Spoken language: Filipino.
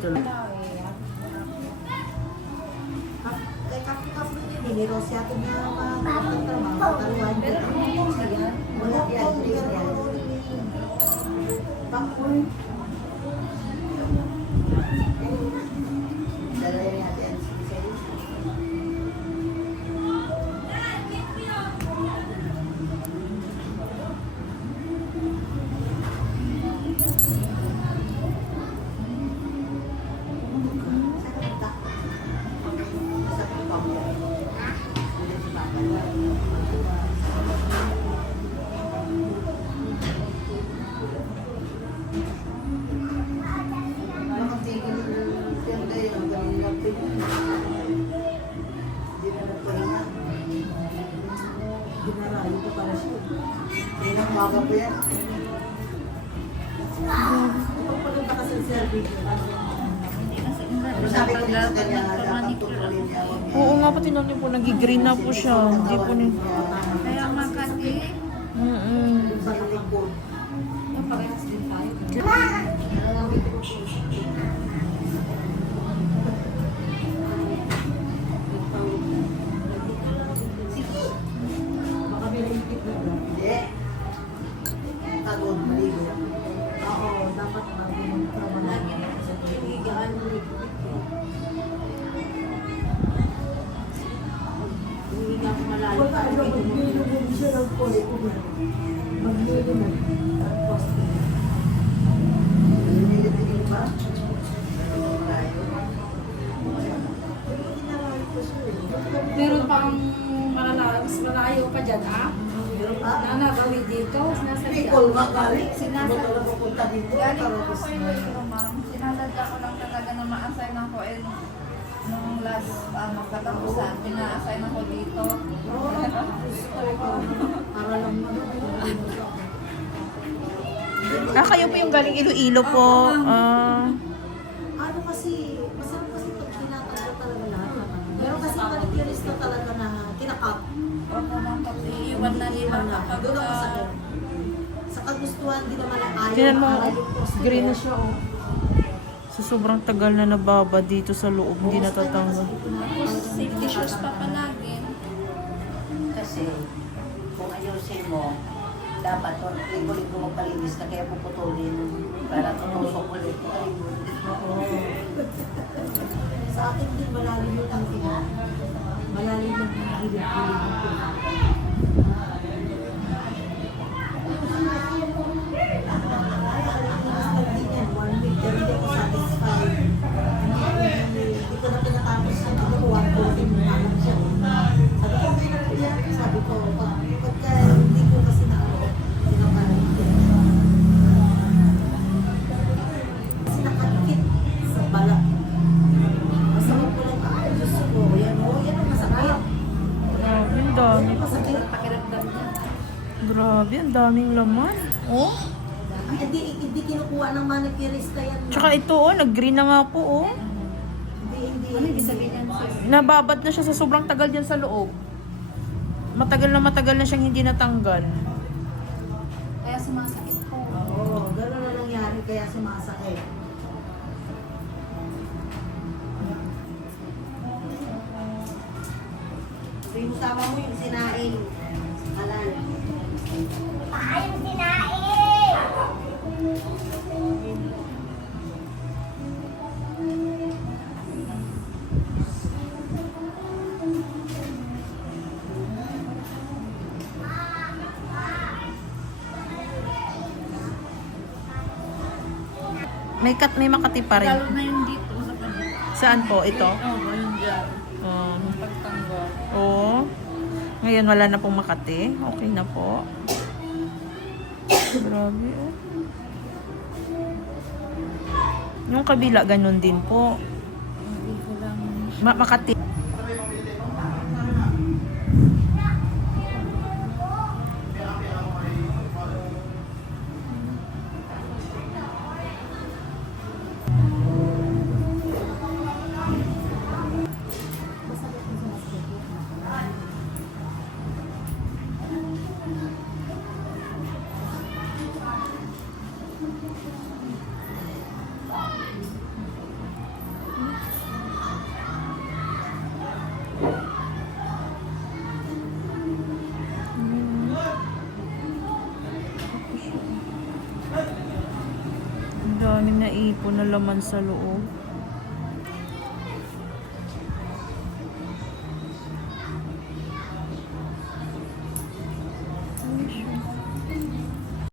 tuloy. Kaya kapo-kapo yun, hindi Rosyato na mataluan. Wala yan. Bakul. Dalayan natin. Ginarayo ko para siya. Yan ang umaga po yan. Kapag pagpunta ka sa service, sabi ko sa kanya, dapat tutuloy niya. Oo nga, pati namin po, nag-green na po siya. Hindi po ni... Kaya makati. Sa likod. Yung parehas din tayo. Baka may naipit na doon. Hindi. Tagod, maligo. Oo, dapat mag-trabaho. Lagi na sa higaan mo. Higa ko malalim. Wala, maglilo mo siya ng poli. Maglilo na. Tapos, nililitin ba? Meron pang mas malayo pa dyan, ah? Meron pa? Nanagawin dito. Bicol, Macari. Sinasadya. Bicol na pupunta dito. Galing po ako yung Wiro, ma'am. Sinasadya ko lang talaga na ma-assign ako nung last magkatapusan. Pina-assign ako dito. Para lang Ah, kayo po yung galing Iloilo po. ano kasi, masarap kasi pag tinatanggap talaga lahat. Meron kasi manicurist na talaga na kinakap. Opo, ma'am. Iiwan na nila kapag... Doon ang masakit. Sa kagustuhan, di naman ang ayaw. Tingnan mo, maaral yung poste. green na siya, oh. So, sobrang tagal na nababa dito sa loob, hindi natatanggal. Safety shoes pa palagi. Kasi kung ayusin mo, dapat ligo-ligo magpalinis na kaya puputulin para tutusok ulit. Sa akin din malalim yung tangkina. Malalim yung gilid-gilid. Hindi ako satisfied. Hindi ko na pinatapos yung kinukuha ko din alam siya. Sabi ko, okay na po yan. Sabi ko, pagka hindi ko kasi na ako, pinapanood ko. Kasi nakakit sa balat. Masakit ko lang, ay, Diyos ko, yan ang masakit. Grabe, ang dami. Masakit. Pakiramdam niya. Grabe, ang daming laman. Oh. Hindi kinukuha ng manicurista yan. Tsaka ito, oh, nag-green na nga po, oh. Hindi. Ano ibig sabihin yan, sis? Nababad na siya sa sobrang tagal dyan sa loob. Matagal na siyang hindi natanggal. Kaya sumasakit po. Oo, gano'n na nangyari kaya sumasakit. Yung sama mo yung sinaing. Halal. May Makati pa rin. Lalo na yung dito sa kanila. Saan po? Ito? Oo, yung dyan. Um, Pagtanggol. Oo. Ngayon wala na pong Makati. Okay na po. Grabe, oh. Yung kabila, ganun din po. Hindi ko lang... Makati. Daming naipon na laman sa loob.